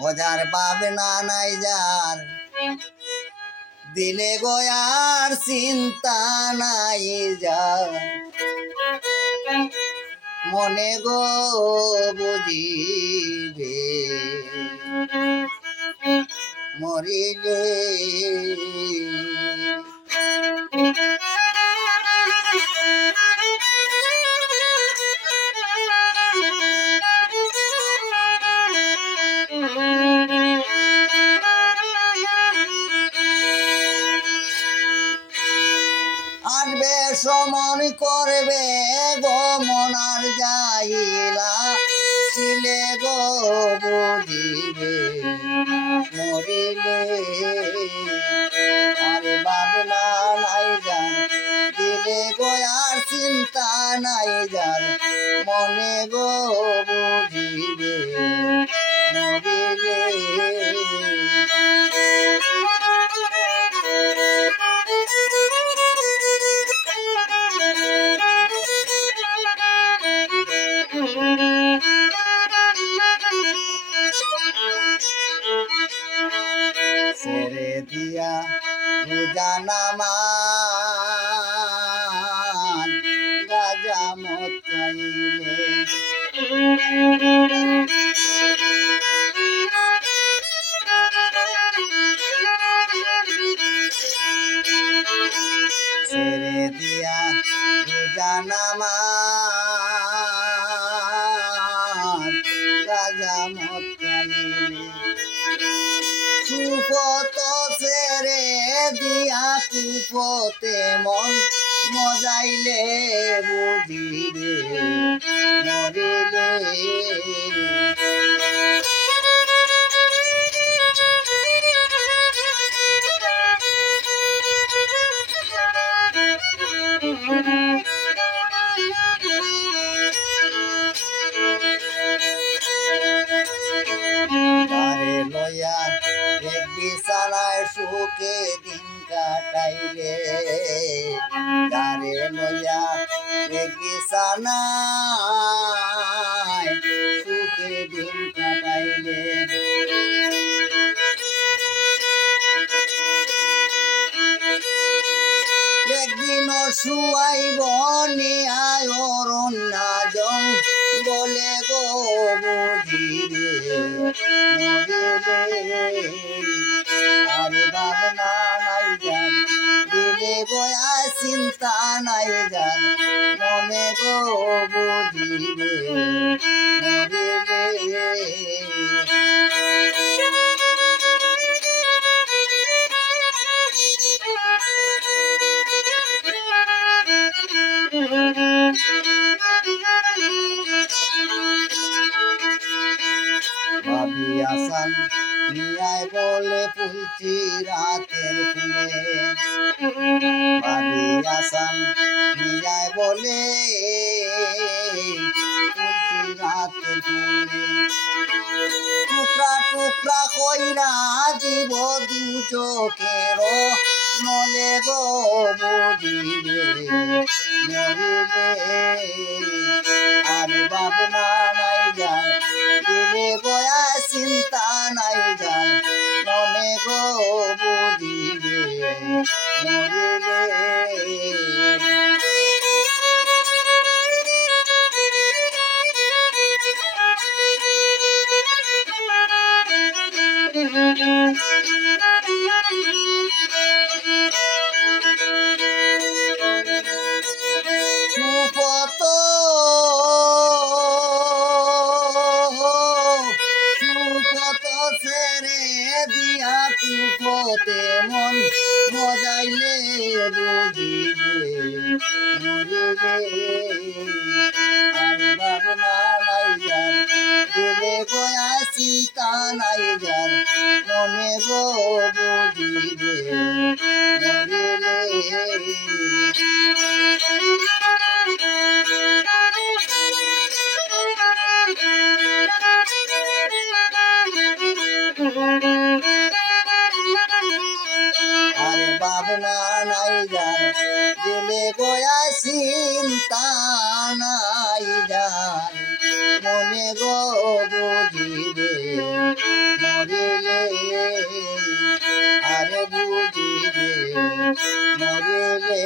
ওজার ভাবনা নাই যার দিলে গোয়ার চিন্তা নাই যার মনে গো বুঝিবে মরিলে আসবে সমন করবে গমন আর যাইলা ছিলে গো বুঝিবে মরিলে আরে ভাবনা নাই যার দিলে গোয়ার চিন্তা নাই যার মনে গো বুঝিবে মরিলে ছেড়ে দিয়া রোজা নামাজ গাজা মত খাইলে ছেড়ে দিয়া রোজা নামাজ গাজা মত খাইলে কুপত ছেড়ে দিয়া কুপতে মন মজাইলে বুঝিবে মরিলে তারে লয়া এক বিছানায় সুখে দিন কাটাইলে তারে লয়া এক বিছানায় সুখে দিন কাটাইলে একদিন শুয়াইব নিয়ায় অরণ্যা জং বলে গো বুঝিবে মরিলে আরে ভাবনা নাই যান দিলে গোয়া চিন্তা নাই যান মনে গো বুঝিবে মরিলে ভাবি আসান নিয়ায় বলে ফুলছি রাতের ফুলে ভাবি আসান নিয়ায় বলে ফুলছি রাতের ফুলে টুকরা টুকরা কইরা দিব দু চোখের নলে গো বুঝিবে মরিলে আরে ভাবনা নাই যার দিলে গোয়া চিন্তা নাই যার মনে গো বুঝিবে মরিলে সুপত সুপত ছেড়ে দিয়া কুপতে মন মজাইলে বুঝিবে মরিলে আর ভাবনা নাই যার দিলে গোয়া চিন্তা নাই যার মনে গো বুঝিবে মরিলে আরে ভাবনা নাই যার দিলে গোয়া চিন্তা নাই যার মনে গো বুঝিবে মরিলে